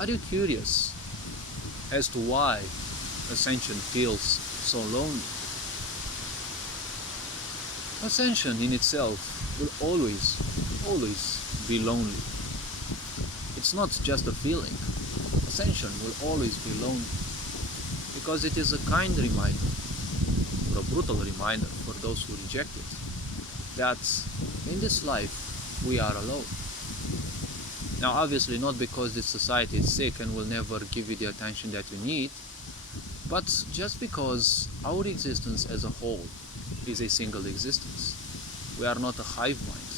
Are you curious as to why ascension feels so lonely? Ascension in itself will always be lonely. It's not just a feeling. Ascension will always be lonely because it is a kind reminder, or a brutal reminder for those who reject it, that in this life we are alone. Now obviously not because this society is sick and will never give you the attention that you need, but just because our existence as a whole is a single existence. We are not a hive mind,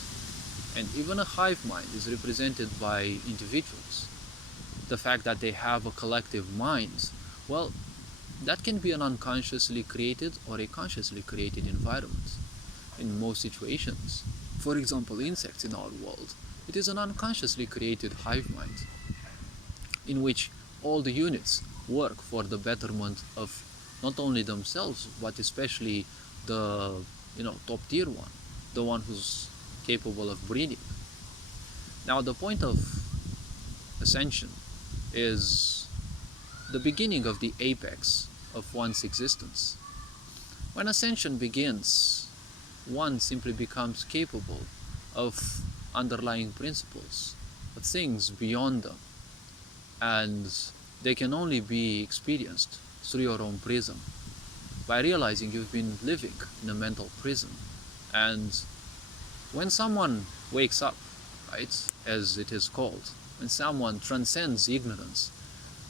and even a hive mind is represented by individuals. The fact that they have a collective mind, well, that can be an unconsciously created or a consciously created environment. In most situations, for example insects in our world, it is an unconsciously created hive mind in which all the units work for the betterment of not only themselves but especially the top tier one, the one who's capable of breeding. Now the point of ascension is the beginning of the apex of one's existence. When ascension begins, one simply becomes capable of underlying principles, of things beyond them, and they can only be experienced through your own prism, by realizing you've been living in a mental prison. And when someone wakes up, right, as it is called, when someone transcends ignorance,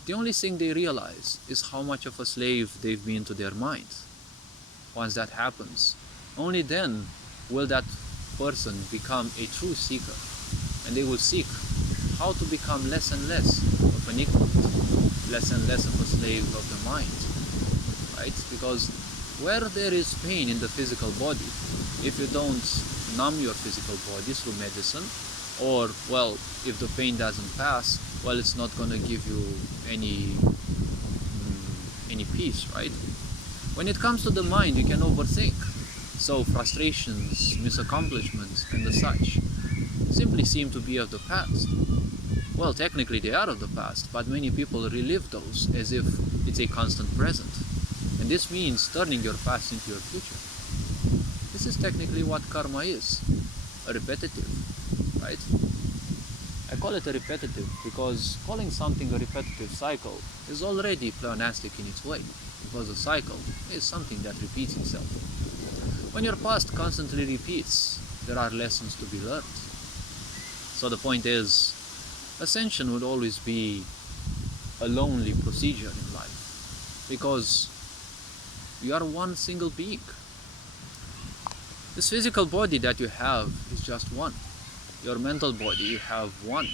the only thing they realize is how much of a slave they've been to their mind. Once that happens, only then will that person become a true seeker, and they will seek how to become less and less of an ignorant, less and less of a slave of the mind, right? Because where there is pain in the physical body, if you don't numb your physical body through medicine, or, well, if the pain doesn't pass, well, it's not going to give you any peace, right? When it comes to the mind, you can overthink. So frustrations, misaccomplishments, and the such simply seem to be of the past. Well, technically they are of the past, but many people relive those as if it's a constant present. And this means turning your past into your future. This is technically what karma is, a repetitive, right? I call it a repetitive because calling something a repetitive cycle is already pleonastic in its way, because a cycle is something that repeats itself. When your past constantly repeats, there are lessons to be learned. So the point is, ascension would always be a lonely procedure in life, because you are one single being. This physical body that you have is just one. Your mental body, you have one.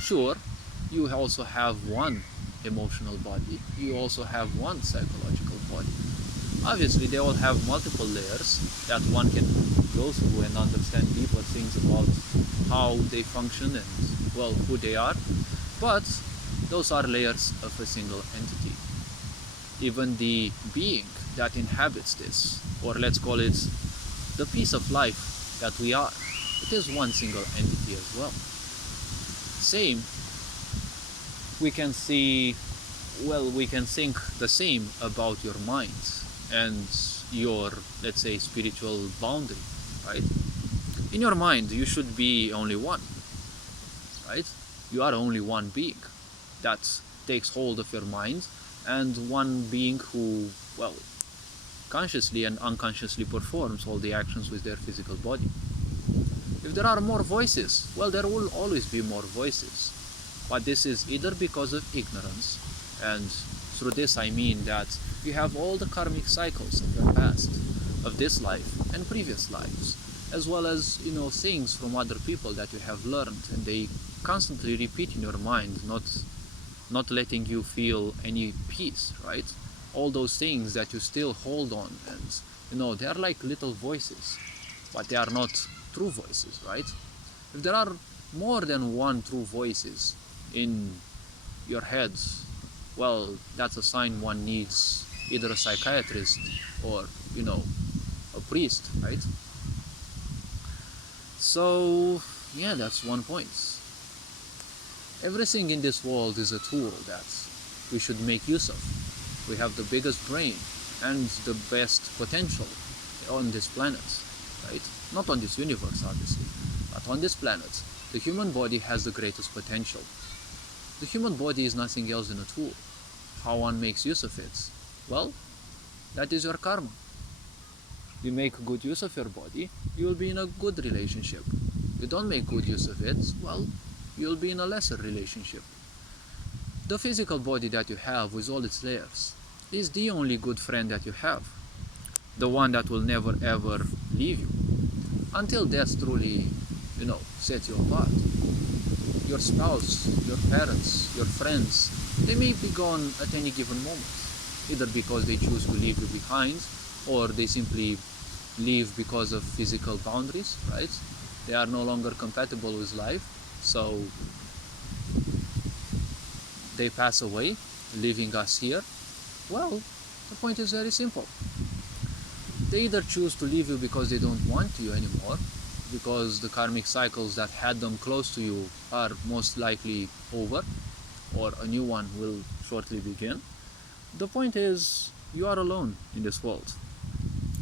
Sure, you also have one emotional body. You also have one psychological body. Obviously, they all have multiple layers that one can go through and understand deeper things about how they function and, well, who they are. But those are layers of a single entity. Even the being that inhabits this, or let's call it the piece of life that we are, it is one single entity as well. Same, we can think the same about your mind and your, let's say, spiritual boundary, right? In your mind, you should be only one, right? You are only one being that takes hold of your mind, and one being who, well, consciously and unconsciously performs all the actions with their physical body. If there are more voices, well, there will always be more voices. But this is either because of ignorance, and through this I mean that you have all the karmic cycles of your past, of this life and previous lives, as well as, things from other people that you have learned, and they constantly repeat in your mind, not letting you feel any peace, right? All those things that you still hold on, and they are like little voices, but they are not true voices, right? If there are more than one true voices in your head, well, that's a sign one needs either a psychiatrist or, a priest, right? So, yeah, that's one point. Everything in this world is a tool that we should make use of. We have the biggest brain and the best potential on this planet, right? Not on this universe, obviously, but on this planet, the human body has the greatest potential. The human body is nothing else than a tool. How one makes use of it? Well, that is your karma. You make good use of your body, you will be in a good relationship. You don't make good use of it, well, you'll be in a lesser relationship. The physical body that you have with all its layers is the only good friend that you have. The one that will never ever leave you. Until death truly, sets you apart. Your spouse, your parents, your friends, they may be gone at any given moment. Either because they choose to leave you behind, or they simply leave because of physical boundaries, right? They are no longer compatible with life, so they pass away, leaving us here. Well, the point is very simple. They either choose to leave you because they don't want you anymore, because the karmic cycles that had them close to you are most likely over, or a new one will shortly begin. The point is, you are alone in this world.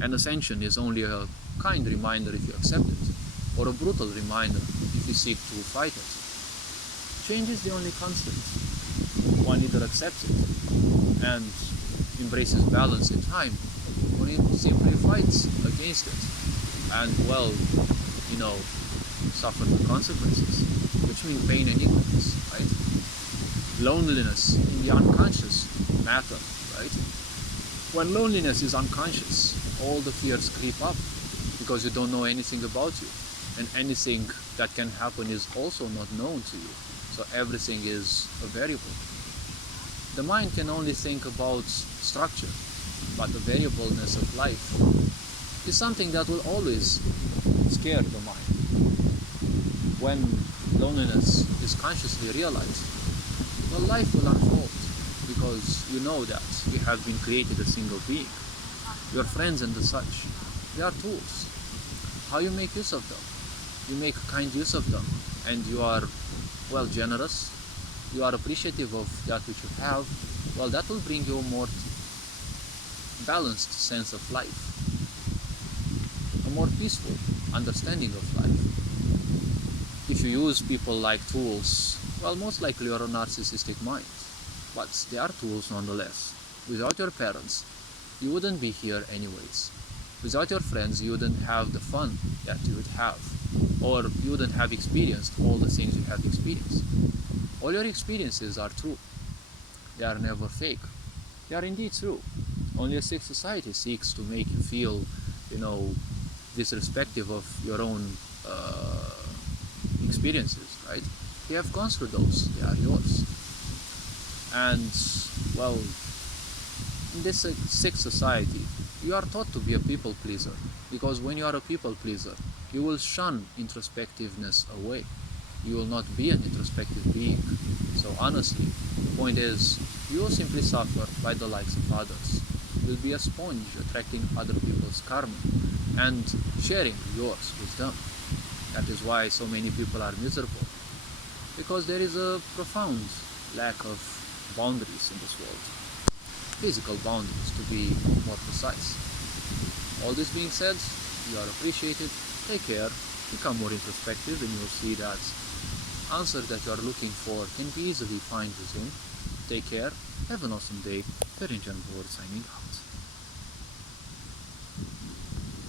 And ascension is only a kind reminder if you accept it, or a brutal reminder if you seek to fight it. Change is the only constant. One either accepts it and embraces balance in time, or it simply fights against it and, suffer the consequences, which mean pain and ignorance, right? Loneliness in the unconscious matter, right? When loneliness is unconscious, all the fears creep up because you don't know anything about you, and anything that can happen is also not known to you, so everything is a variable. The mind can only think about structure, but the variableness of life is something that will always scare the mind. When loneliness is consciously realized, well, life will unfold, because you know that you have been created a single being. Your friends and the such, they are tools. How you make use of them? You make kind use of them, and you are, generous. You are appreciative of that which you have. Well, that will bring you a more balanced sense of life, a more peaceful understanding of life. If you use people like tools, well, most likely you're a narcissistic mind, but they are tools nonetheless. Without your parents, you wouldn't be here anyways. Without your friends, you wouldn't have the fun that you would have, or you wouldn't have experienced all the things you have experienced. All your experiences are true. They are never fake. They are indeed true. Only a sick society seeks to make you feel, disrespectful of your own experiences, right? You have gone through those. They are yours. And, in this sick society, you are taught to be a people pleaser, because when you are a people pleaser, you will shun introspectiveness away. You will not be an introspective being. So honestly, the point is, you will simply suffer by the likes of others. You'll be a sponge attracting other people's karma and sharing yours with them. That is why so many people are miserable, because there is a profound lack of boundaries in this world. Physical boundaries, to be more precise. All this being said, you are appreciated. Take care, become more introspective, and you'll see that answers that you are looking for can be easily found within. Take care, have an awesome day. Perin Board signing out.